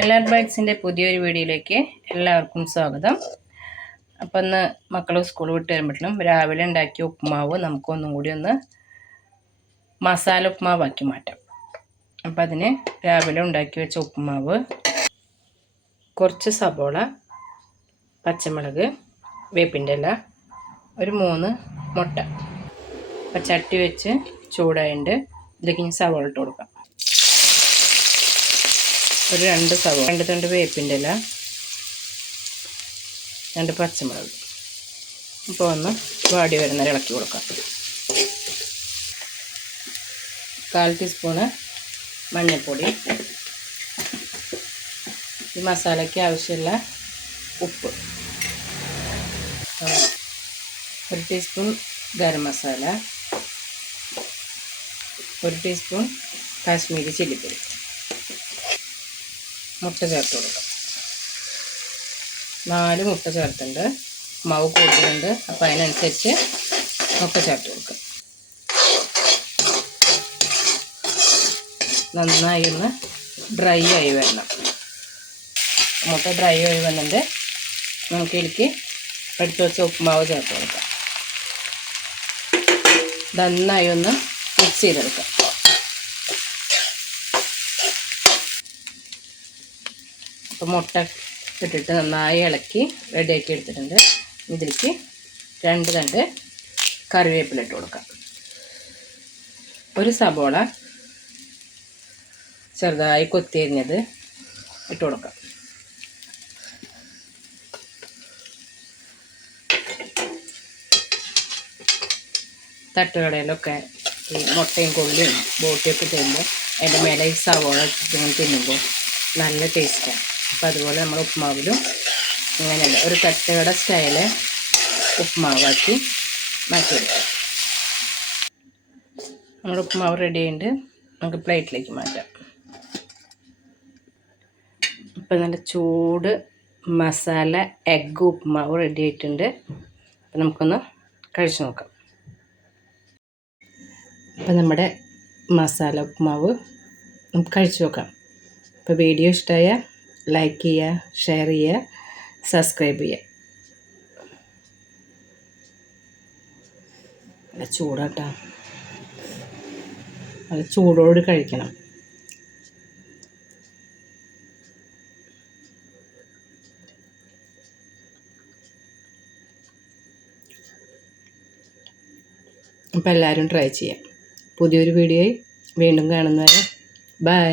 LR ബൈറ്റ്സിൻ്റെ പുതിയൊരു വീഡിയോയിലേക്ക് എല്ലാവർക്കും സ്വാഗതം. അപ്പോൾ ഇന്ന് മക്കൾ സ്കൂൾ വിട്ട് വരുമ്പോഴത്തേനും രാവിലെ ഉണ്ടാക്കിയ ഉപ്പുമാവ് നമുക്കൊന്നും കൂടി ഒന്ന് മസാല ഉപ്പുമാവാക്കി മാറ്റാം. അപ്പോൾ അതിന് രാവിലെ ഉണ്ടാക്കി വെച്ച ഉപ്പുമാവ്, കുറച്ച് സബോള, പച്ചമുളക്, വേപ്പിൻ്റെ ഇല, ഒരു 3 മുട്ട. അപ്പോൾ ചട്ടി വെച്ച് ചൂടായിട്ട് ഇതിലേക്ക് സവോള ഇട്ട് കൊടുക്കാം. ഒരു 2 സവോള, 2 തണ്ട് വേപ്പിൻ്റെ ഇല, 2 പച്ചമുളക്. ഇപ്പോൾ ഒന്ന് വാടി വരുന്നവരെ ഇളക്കി കൊടുക്കാം. 1/4 ടീസ്പൂണ് മഞ്ഞൾപ്പൊടി, ഈ മസാലയ്ക്ക് ആവശ്യമുള്ള ഉപ്പ്, 1 ടീസ്പൂൺ ഗരം മസാല, 1 ടീസ്പൂൺ കാശ്മീരി ചില്ലിപ്പൊടി. മുട്ട ചേർത്ത് കൊടുക്കാം. 4 മുട്ട ചേർത്തിട്ടുണ്ട്. മാവ് കൂടുതലുണ്ട്, അപ്പോൾ അതിനനുസരിച്ച് മുട്ട ചേർത്ത് കൊടുക്കുക. നന്നായി ഒന്ന് ഡ്രൈ ആയി വരണം. മുട്ട ഡ്രൈ ആയി വന്നിട്ട് നമുക്ക് ഇതിലേക്ക് എടുത്ത് വെച്ച ഉപ്പുമാവ് ചേർത്ത് കൊടുക്കാം. നന്നായി ഒന്ന് മിക്സ് ചെയ്തെടുക്കാം. അപ്പോൾ മുട്ട ഇട്ടിട്ട് നന്നായി ഇളക്കി റെഡിയാക്കി എടുത്തിട്ടുണ്ട്. ഇതിലേക്ക് 2 തണ്ട് കറിവേപ്പില ഇട്ട് കൊടുക്കാം. ഒരു സബോള ചെറുതായി കൊത്തിയരിഞ്ഞത് ഇട്ട് കൊടുക്കാം. തട്ടുകടയിലൊക്കെ ഈ മുട്ടയും കൊള്ളിയും ബോട്ടിയൊക്കെ തരുമ്പോൾ അതിൻ്റെ മേലെ ഈ സവോള ഇങ്ങനെ തിന്നുമ്പോൾ നല്ല ടേസ്റ്റാണ്. അപ്പോൾ അതുപോലെ നമ്മൾ ഉപ്പുമാവിലും ഇങ്ങനെയല്ല, ഒരു തട്ടുകട സ്റ്റൈല് ഉപ്പുമാവാക്കി മാറ്റിയെടുക്കാം. നമ്മുടെ ഉപ്പുമാവ് റെഡി ആയിട്ട് നമുക്ക് പ്ലേറ്റിലേക്ക് മാറ്റാം. ഇപ്പോൾ നല്ല ചൂട് മസാല എഗ്ഗ് ഉപ്പുമാവ് റെഡി ആയിട്ടുണ്ട്. അപ്പോൾ നമുക്കൊന്ന് കഴിച്ച് നോക്കാം. അപ്പോൾ നമ്മുടെ മസാല ഉപ്പുമാവ് നമുക്ക് കഴിച്ച് നോക്കാം. അപ്പോൾ വീഡിയോ ഇഷ്ടമായാൽ ലൈക്ക് ചെയ്യുക, ഷെയർ ചെയ്യുക, സബ്സ്ക്രൈബ് ചെയ്യുക. നല്ല ചൂടാട്ടോ, നല്ല ചൂടോട് കഴിക്കണം. അപ്പോൾ എല്ലാവരും ട്രൈ ചെയ്യാം. പുതിയൊരു വീഡിയോയിൽ വീണ്ടും കാണുന്നവരെ ബൈ.